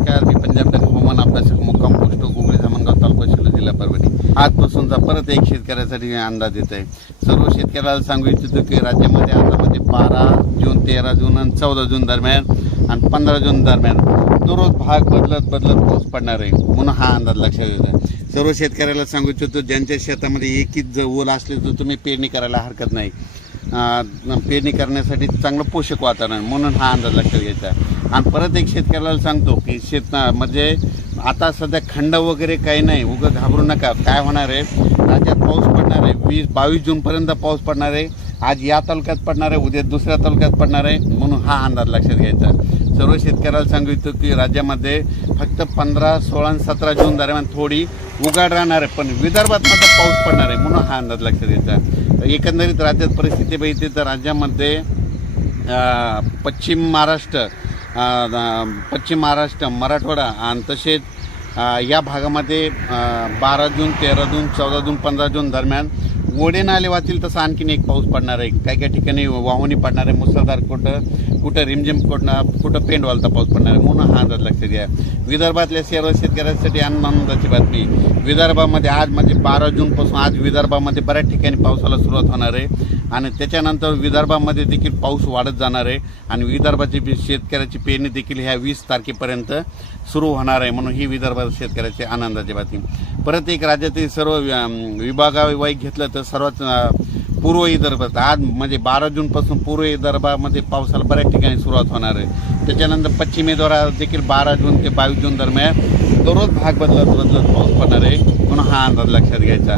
नमस्कार, मी पंजाब हवामान अभ्यासक मुक्काम पोस्ट गुगळी धामणगाव तालुका शिरूर जिल्हा परभणी. आजपासूनचा परत एक शेतकऱ्यासाठी अंदाज येत आहे. सर्व शेतकऱ्याला सांगू इच्छितो की राज्यामध्ये आता 12 जून, 13 जून आणि 14 जून दरम्यान आणि 15 जून दरम्यान दररोज भाग बदलत पाऊस पडणार आहे, म्हणून हा अंदाज लक्षात येतो. सर्व शेतकऱ्याला सांगू इच्छितो ज्यांच्या शेतामध्ये एकच ओल असले तर तुम्ही पेरणी करायला हरकत नाही. पेरणी करण्यासाठी चांगलं पोषक वातावरण, म्हणून हा अंदाज लक्षात घ्यायचा. आणि परत एक शेतकऱ्याला सांगतो की म्हणजे आता सध्या खंड वगैरे काही नाही, उगं घाबरू नका. काय होणार आहे, राज्यात पाऊस पडणार आहे. 20-22 जूनपर्यंत पाऊस पडणार आहे. आज या तालुक्यात पडणार आहे, उद्या दुसऱ्या तालुक्यात पडणार आहे, म्हणून हा अंदाज लक्षात घ्यायचा. सर्व शेतकऱ्याला सांगितलं की राज्यामध्ये फक्त 15, 16 आणि 17 जून दरम्यान थोडी उघाड राहणार आहे, पण विदर्भात मात्र पाऊस पडणार आहे, म्हणून हा अंदाज लक्षात घ्यायचा. एकंदरीत राज्यात परिस्थिती बघितली तर राज्यामध्ये पश्चिम महाराष्ट्र, मराठवाडा आणि तसेच या भागामध्ये 12 जून, 13 जून, 14 जून, 15 जून दरम्यान ओढे नाले वाचतील तसं आणखीन एक पाऊस पडणार आहे. काही ठिकाणी वाहुणी पडणार आहे, मुसळधार, कुठं रिमझिम, कुठं पेंड वालता पाऊस पडणार आहे, म्हणून हा अंदाज लक्षात घ्या. विदर्भातल्या सर्व शेतकऱ्यांसाठी आनंदाची बातमी. विदर्भामध्ये आज म्हणजे 12 जूनपासून आज विदर्भामध्ये बऱ्याच ठिकाणी पावसाला सुरुवात होणार आहे आणि त्याच्यानंतर विदर्भामध्ये देखील पाऊस वाढत जाणार आहे आणि विदर्भाची शेतकऱ्याची पेरणी देखील ह्या 20 तारखेपर्यंत सुरू होणार आहे, म्हणून ही विदर्भात शेतकऱ्याची आनंदाची बातमी. परत एक राज्यातील सर्व विभागावाईज घेतलं तर सर्वात पूर्व विदर्भात आज म्हणजे 12 जूनपासून पूर्व विदर्भामध्ये पावसाला बऱ्याच ठिकाणी सुरुवात होणार आहे. त्याच्यानंतर पश्चिमी विदर्भात देखील 12 जून ते 22 जून दरम्यान दररोज भाग बदलत पाऊस पडणार आहे, म्हणून हा अंदाज लक्षात घ्यायचा.